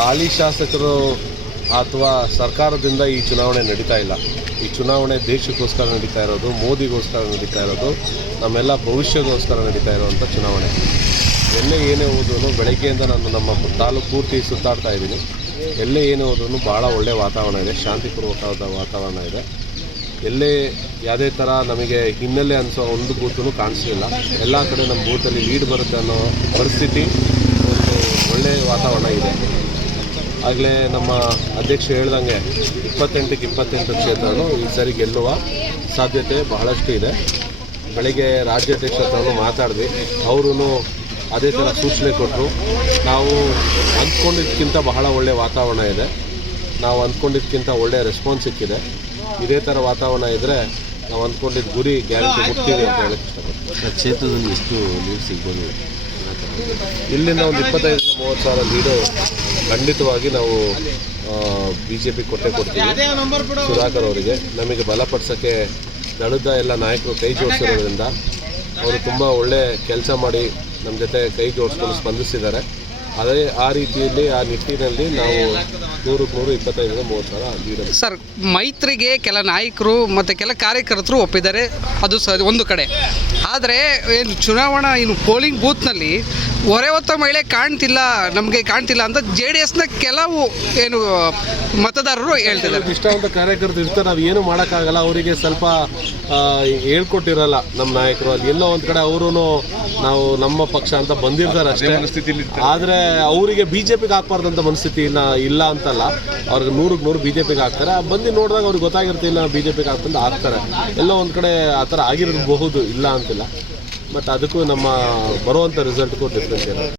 ಹಾಲಿ ಶಾಸಕರು ಅಥವಾ ಸರ್ಕಾರದಿಂದ ಈ ಚುನಾವಣೆ ನಡೀತಾ ಇಲ್ಲ. ಈ ಚುನಾವಣೆ ದೇಶಕ್ಕೋಸ್ಕರ ನಡೀತಾ ಇರೋದು, ಮೋದಿಗೋಸ್ಕರ ನಡೀತಾ ಇರೋದು, ನಮ್ಮೆಲ್ಲ ಭವಿಷ್ಯಗೋಸ್ಕರ ನಡೀತಾ ಇರುವಂಥ ಚುನಾವಣೆ. ಎಲ್ಲೇ ಏನೇ ಹೋದ್ರೂ ಬೆಳಗ್ಗೆಯಿಂದ ನಾನು ನಮ್ಮ ತಾಲೂಕು ಪೂರ್ತಿ ಸುತ್ತಾಡ್ತಾ ಇದ್ದೀನಿ. ಎಲ್ಲೇ ಏನೇ ಹೋದ್ರೂ ಭಾಳ ಒಳ್ಳೆಯ ವಾತಾವರಣ ಇದೆ ಶಾಂತಿಪೂರ್ವಕವಾದ ವಾತಾವರಣ ಇದೆ. ಎಲ್ಲೇ ಯಾವುದೇ ಥರ ನಮಗೆ ಹಿನ್ನೆಲೆ ಅನಿಸೋ ಒಂದು ಬೂತೂ ಕಾಣಿಸಲಿಲ್ಲ. ಎಲ್ಲ ಕಡೆ ನಮ್ಮ ಬೂತಲ್ಲಿ ಲೀಡ್ ಬರುತ್ತೆ ಅನ್ನೋ ಪರಿಸ್ಥಿತಿ ಒಂದು ಒಳ್ಳೆಯ ವಾತಾವರಣ ಇದೆ. ಆಗಲೇ ನಮ್ಮ ಅಧ್ಯಕ್ಷ ಹೇಳ್ದಂಗೆ ಇಪ್ಪತ್ತೆಂಟಕ್ಕೆ ಇಪ್ಪತ್ತೆಂಟು ಕ್ಷೇತ್ರನೂ ಈ ಸರಿ ಗೆಲ್ಲುವ ಸಾಧ್ಯತೆ ಬಹಳಷ್ಟು ಇದೆ. ಬೆಳಗ್ಗೆ ರಾಜ್ಯಾಧ್ಯಕ್ಷ ಹತ್ರನೂ ಮಾತಾಡಿದ್ವಿ. ಅವರೂ ಅದೇ ಥರ ಸೂಚನೆ ಕೊಟ್ಟರು. ನಾವು ಅಂದ್ಕೊಂಡಿದ್ದಕ್ಕಿಂತ ಬಹಳ ಒಳ್ಳೆಯ ವಾತಾವರಣ ಇದೆ. ನಾವು ಅಂದ್ಕೊಂಡಿದ್ದಕ್ಕಿಂತ ಒಳ್ಳೆಯ ರೆಸ್ಪಾನ್ಸ್ ಸಿಕ್ಕಿದೆ. ಇದೇ ಥರ ವಾತಾವರಣ ಇದ್ದರೆ ನಾವು ಅಂದ್ಕೊಂಡಿದ್ದ ಗುರಿ ಗ್ಯಾರಂಟಿ ಮುಟ್ತೀವಿ ಅಂತ ಹೇಳಕ್ಕೆ ಇಷ್ಟಪಡ್ತೀವಿ ಕ್ಷೇತ್ರದಲ್ಲಿ ಎಷ್ಟು ಲೀಡ್ ಸಿಗ್ಬೋದು? ಇಲ್ಲಿಂದ ಒಂದು ಇಪ್ಪತ್ತೈದರಿಂದ ಮೂವತ್ತು ಸಾವಿರ ಲೀಡು ಖಂಡಿತವಾಗಿ ನಾವು ಬಿ ಜೆ ಪಿ ಕೊಟ್ಟೆ ಕೊಡ್ತೀವಿ. ಸುಧಾಕರ್ ಅವರಿಗೆ. ನಮಗೆ ಬಲಪಡಿಸೋಕ್ಕೆ ದಳದ ಎಲ್ಲ ನಾಯಕರು ಕೈ ಜೋಡಿಸಿರೋದ್ರಿಂದ ಅವರು ತುಂಬ ಒಳ್ಳೆ ಕೆಲಸ ಮಾಡಿ ನಮ್ಮ ಜೊತೆ ಕೈ ಜೋಡಿಸ್ಕೊಂಡು ಸ್ಪಂದಿಸಿದ್ದಾರೆ. ಅದೇ ಆ ರೀತಿಯಲ್ಲಿ ಆ ನಿಟ್ಟಿನಲ್ಲಿ ನಾವು ನೂರು ನೂರು ಇಪ್ಪತ್ತೈದರಿಂದ ಮೂವತ್ತು ಸಾವಿರ ಲೀಡನ್ನು ಸರ್ ಮೈತ್ರಿಗೆ ಕೆಲ ನಾಯಕರು ಮತ್ತು ಕೆಲ ಕಾರ್ಯಕರ್ತರು ಒಪ್ಪಿದ್ದಾರೆ. ಅದು ಸ ಒಂದು ಕಡೆ. ಆದರೆ ಏನು ಚುನಾವಣಾ ಇನ್ನು ಪೋಲಿಂಗ್ ಬೂತ್ನಲ್ಲಿ ಹೊರೆ ಹೊತ್ತ ಮಹಿಳೆ ಕಾಣ್ತಿಲ್ಲ ನಮಗೆ ಕಾಣ್ತಿಲ್ಲ ಅಂತ ಜೆ ಡಿ ಎಸ್ನ ಕೆಲವು ಏನು ಮತದಾರರು ಹೇಳ್ತಿದ್ದಾರೆ. ಇಷ್ಟವಂತ ಕಾರ್ಯಕರ್ತರು ಇರ್ತಾರೆ ನಾವು ಏನು ಮಾಡೋಕ್ಕಾಗಲ್ಲ. ಅವರಿಗೆ ಸ್ವಲ್ಪ ಹೇಳ್ಕೊಟ್ಟಿರಲ್ಲ ನಮ್ಮ ನಾಯಕರು. ಅಲ್ಲಿ ಎಲ್ಲೋ ಒಂದು ಕಡೆ ಅವರು ನಾವು ನಮ್ಮ ಪಕ್ಷ ಅಂತ ಬಂದಿರ್ತಾರೆ ಅಷ್ಟೇ. ಆದರೆ ಅವರಿಗೆ ಬಿ ಜೆ ಪಿಗೆ ಹಾಕ್ಬಾರ್ದಂತ ಮನಸ್ಥಿತಿ ಇಲ್ಲ ಇಲ್ಲ ಅಂತಲ್ಲ. ಅವ್ರಿಗೆ ನೂರಕ್ಕೆ ನೂರು ಬಿ ಜೆ ಪಿಗೆ ಹಾಕ್ತಾರೆ. ಬಂದು ನೋಡಿದಾಗ ಅವ್ರಿಗೆ ಗೊತ್ತಾಗಿರ್ತಿಲ್ಲ ಬಿ ಜೆ ಪಿಗೆ ಹಾಕ್ತಂತ ಹಾಕ್ತಾರೆ. ಎಲ್ಲೋ ಒಂದು ಕಡೆ ಆ ಥರ ಆಗಿರಬಹುದು ಇಲ್ಲ ಅಂತಿಲ್ಲ. ಬಟ್ ಅದಕ್ಕೂ ನಮ್ಮ ಬರುವಂಥ ರಿಸಲ್ಟ್ಗೂ ಡಿಫ್ರೆನ್ಸ್ ಇರೋದು